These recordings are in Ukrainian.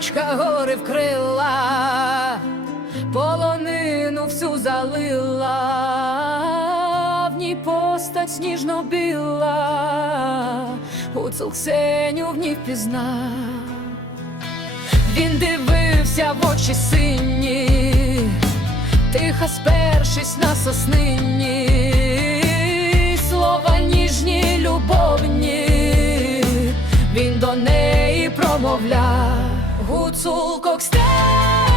річка гори вкрила, полонину всю залила, в ній постать сніжно біла, гуцул Ксеню в ній впізнав. Він дивився в очі сині, тихо спершись на соснині, слова ніжні, любовні, він до неї промовляв гуцулко стелю,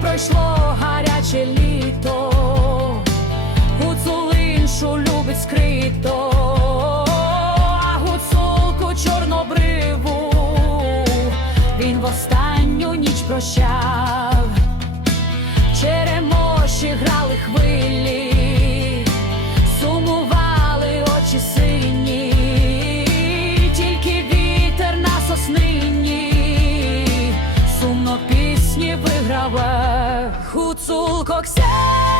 Пройшло гаряче літо, гуцул іншу любить скрито, а гуцулку чорнобриву він в останню ніч прощав, черемоші грали хвилі, сумували очі сині, тільки вітер на соснині, гуцулко Ксеню,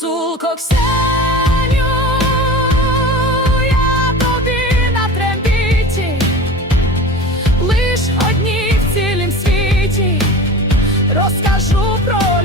гуцулко Ксеню, я на трембіті, лиш одні в цілім світі розкажу про.